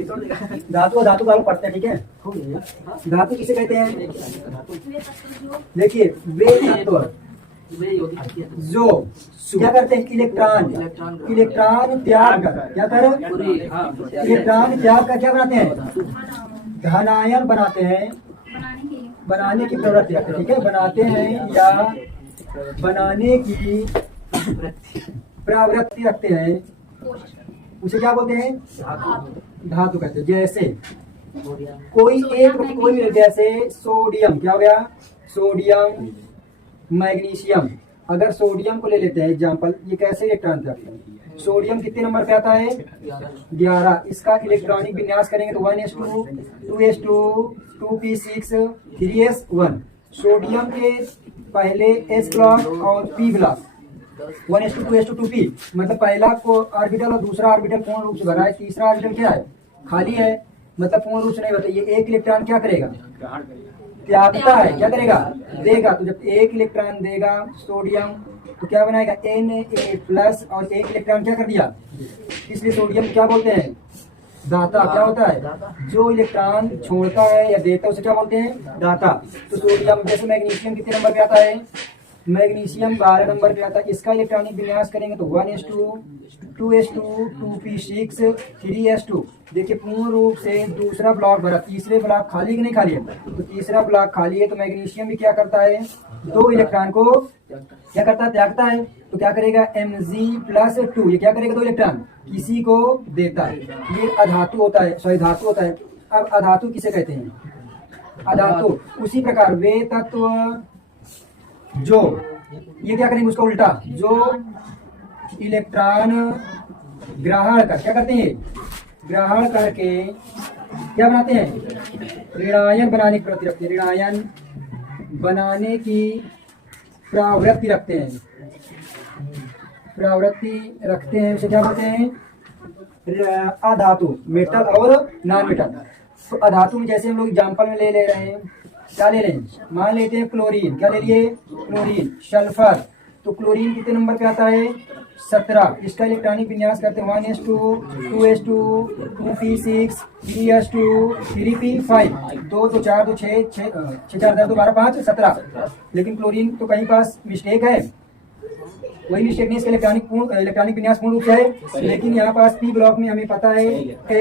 धातु धातु का हम पढ़ते हैं, ठीक है। धातु किसे कहते हैं? देखिए वे तत्व जो क्या करते हैं? इलेक्ट्रॉन त्याग कर क्या कर? इलेक्ट्रॉन त्याग कर क्या बनाते हैं? धनायन बनाते हैं, बनाने की प्रवृत्ति रखते हैं, ठीक है। बनाते हैं या बनाने की प्रवृत्ति रखते हैं, उसे क्या बोलते हैं? धातु कहते हैं। जैसे कोई जैसे सोडियम, क्या हो गया? Sodium, magnesium. अगर सोडियम को ले लेते हैं एग्जाम्पल, ये कैसे इलेक्ट्रॉन रखते हैं? सोडियम कितने नंबर पे आता है? 11। इसका इलेक्ट्रॉनिक विन्यास करेंगे तो 1s2 2s2 2p6 3s1। Sodium के पहले s ब्लॉक और p block 1s2 2s2 2p, मतलब पहला को ऑर्बिटल और दूसरा ऑर्बिटल पूर्ण रूप से भरा है, तीसरा ऑर्बिटल क्या है? खाली है, मतलब पूर्ण रूप से नहीं होता। ये एक इलेक्ट्रॉन क्या करेगा? त्यागता है। क्या करेगा? देगा। तो जब एक इलेक्ट्रॉन देगा सोडियम तो क्या बनाएगा? Na+ और एक इलेक्ट्रॉन क्या कर दिया? इसलिए सोडियम क्या बोलते हैं? दाता। क्या होता है? जो इलेक्ट्रॉन छोड़ता है या देता है उसे क्या बोलते हैं? दाता। तो सोडियम, जैसे मैग्नीशियम कितने नंबर पे आता है? मैग्नीशियम 12 नंबर पे आता है। इसका इलेक्ट्रॉनिक विन्यास करेंगे तो 1s2 2s2 2p6 3s2। देखिए पूर्ण रूप से दूसरा ब्लॉक भरा, तीसरे ब्लॉक खाली कि नहीं खाली है? तो तीसरा ब्लॉक खाली है, तो मैग्नीशियम भी क्या करता है? 2 इलेक्ट्रॉन को क्या करता है? त्यागता है। तो क्या करेगा? Mg+2। ये क्या करेगा? 2 इलेक्ट्रॉन किसी को देता है। ये अधातु होता है, सॉरी धातु होता है। अब अधातु किसे कहते हैं? अधातु। उसी प्रकार वे तत्व जो, ये क्या करेंगे? उसका उल्टा, जो इलेक्ट्रॉन ग्रहण कर क्या करते हैं? ग्रहण करके क्या बनाते हैं? ऋणायन बनाने की प्रवृत्ति रखते हैं। ऋणायन बनाने की प्रवृत्ति रखते हैं, उसे क्या बोलते हैं? अधातु। मेटल और नॉन मेटल। तो अधातु में जैसे हम लोग एग्जाम्पल में ले रहे हैं, क्या ले रहे हैं? मान लेते हैं क्लोरीन। क्या ले लिए? क्लोरीन। सल्फर, तो क्लोरीन कितने नंबर पे आता है? 17। इसका इलेक्ट्रॉनिक विन्यास करते हैं 1s2 2s2 2p6 3s2 3p5। 2 तो 4 तो 6 6 4 10 12 5 17। लेकिन क्लोरीन तो कहीं पास मिस्टेक है, वही मिस्टेक नहीं, इसका इलेक्ट्रॉनिक विन्यास पूर्ण रूप से है। लेकिन यहाँ पास पी ब्लॉक में हमें पता है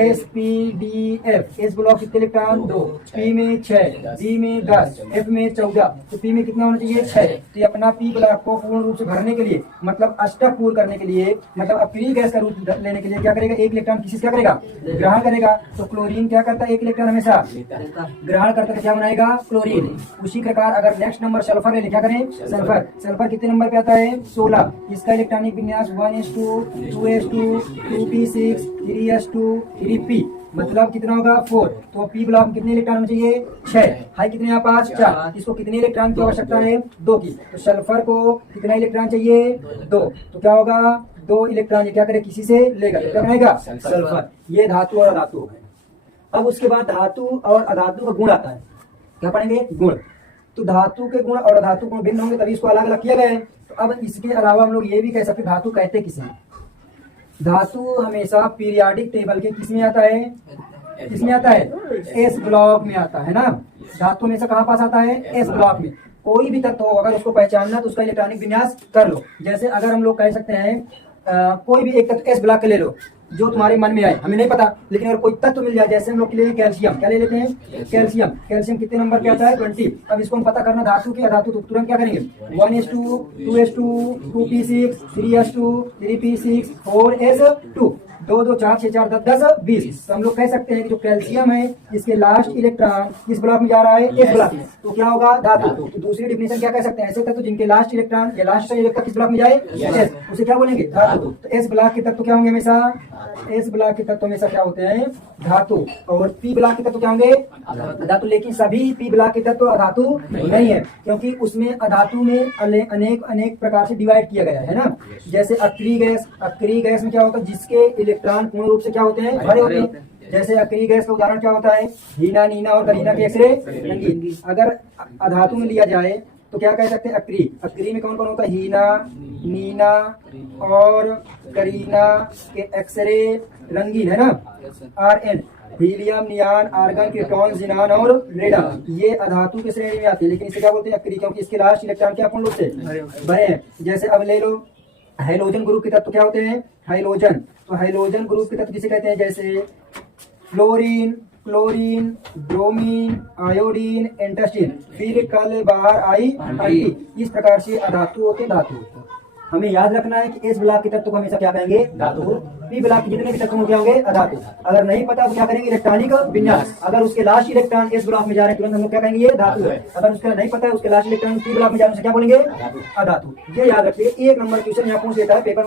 SPDF। एस ब्लॉक कितने इलेक्ट्रॉन? 2। पी में 6, डी में 10, एफ में 14। तो पी में कितना होना चाहिए? 6। तो अपना पी ब्लॉक को पूर्ण रूप से भरने के लिए, मतलब अष्टक पूर्ण करने के लिए, मतलब अक्रिय गैस का रूप लेने के लिए क्या करेगा? एक इलेक्ट्रॉन किसी से क्या करेगा? ग्रहण करेगा। तो क्लोरीन क्या करता है? एक इलेक्ट्रॉन हमेशा ग्रहण करता है, क्या बनाएगा? क्लोरीन। उसी प्रकार अगर नेक्स्ट नंबर सल्फर ले, क्या करें? सल्फर। सल्फर कितने नंबर पे आता है? 16। इसका इलेक्ट्रॉनिक विन्यास 1s2 2s2 2p6 3s2 3p, मतलब कितना होगा? 4। तो पी ब्लॉक कितने इलेक्ट्रॉन होने चाहिए? 6। हाई कितने यहाँ पास? 4। इसको कितने इलेक्ट्रॉन की आवश्यकता है? 2 की। तो सल्फर को कितना इलेक्ट्रॉन चाहिए? 2। तो क्या होगा? 2 इलेक्ट्रॉन क्या करे? किसी से लेगा, क्या बनाएगा? सल्फर। ये धातु और अधातु है। अब उसके बाद धातु और अधातु का गुण आता है। क्या पढ़ेंगे? गुण। तो धातु के गुण और अधातु गुण भिन्न होंगे, तभी इसको अलग अलग किया गया है। तो अब इसके अलावा हम लोग ये भी कह सकते हैं धातु कहते किसे हैं? धातु हमेशा पीरियाडिक टेबल के किसमें आता है? किसमें आता है? एस ब्लॉक में आता है ना। धातु हमेशा कहाँ पास आता है? एस ब्लॉक में। कोई भी तत्व हो अगर उसको पहचानना तो उसका इलेक्ट्रॉनिक विन्यास कर लो। जैसे अगर हम लोग कह सकते हैं कोई भी एक तत्व एस ब्लॉक के ले लो जो तुम्हारे मन में आए, हमें नहीं पता, लेकिन अगर कोई तत्व मिल जाए, जैसे हम लोग ले लें कैल्शियम। क्या ले लेते हैं? कैल्शियम। कैल्शियम कितने नंबर पे आता है? 20। अब इसको हम पता करना धातु की अधातु, तो तुरंत क्या करेंगे? 1s2 2s2 2p6 3s2 3p6 4s2। 2 2 4 6 4 10 10 20। तो हम लोग कह सकते हैं कि जो कैल्शियम है इसके लास्ट इलेक्ट्रॉन किस ब्लॉक में जा रहा है? S block. तो क्या होगा? धातु। तो दूसरी डिफिनेशन क्या कह सकते हैं? ऐसे तत्व जिनके लास्ट इलेक्ट्रॉन या लास्ट इलेक्ट्रॉन किस ब्लॉक में जाए? एस, उसे क्या बोलेंगे? धातु। तो एस ब्लॉक के तत्व क्या होंगे? हमेशा एस ब्लॉक के तत्व हमेशा क्या होते हैं? धातु। और पी ब्लॉक के तत्व क्या होंगे? अधातु। लेकिन सभी पी ब्लॉक के तत्व अधातु नहीं है, क्योंकि उसमें अधातु में अनेक प्रकार से डिवाइड किया गया है ना। जैसे अक्रिय गैस। अक्रिय गैस में क्या होता है? जिसके इलेक्ट्रॉन पूर्ण रूप से क्या होते हैं? भरे होते हैं। जैसे अक्रिय गैस का उदाहरण क्या होता है? हीना, नीना और करीना के एक्सरे रंगीन। अगर अधातु में लिया जाए तो क्या कह सकते हैं? अक्रिय। अक्रिय में कौन कौन होता है? हीना, नीना और करीना के एक्सरे रंगीन है ना। Rn हीलियम, नियान, आर्गन, क्रिप्टॉन, जिनान और रेडन, ये अधातु की श्रेणी में आती है, लेकिन इसे क्या बोलते हैं अक्रिय, क्योंकि इसके लास्ट इलेक्ट्रॉन क्या पूर्ण रूप से भरे हैं। जैसे अब ले लो हाइड्रोजन ग्रुप के तत्व क्या होते हैं, हाइड्रोजन, तो हाइड्रोजन ग्रुप के तत्व किसे कहते हैं, जैसे फ्लोरीन, क्लोरीन, ब्रोमीन, आयोडीन, एंटास्टीन, फिर कल बाहर आई अंटी। इस प्रकार से अधातु होते हैं, धातु होते हैं। हमें याद रखना है कि एस ब्लॉक के तत्व को हमेशा क्या कहेंगे, धातु। पी ब्लॉक के जितने भी तत्व क्या होंगे, अधातु। अगर नहीं पता तो क्या करेंगे, इलेक्ट्रॉनिक विन्यास, अगर उसके लास्ट इलेक्ट्रॉन एस ब्लॉक में जा रहे हैं तुरंत हम लोग क्या कहेंगे, ये धातु है। अगर उसका नहीं पता है उसके लास्ट इलेक्ट्रॉन पी ब्लॉक में जा रहे हैं क्या बोलेंगे, अधातु। ये याद रखिए, 1 नंबर क्वेश्चन यहाँ पूछ लेता है पेपर।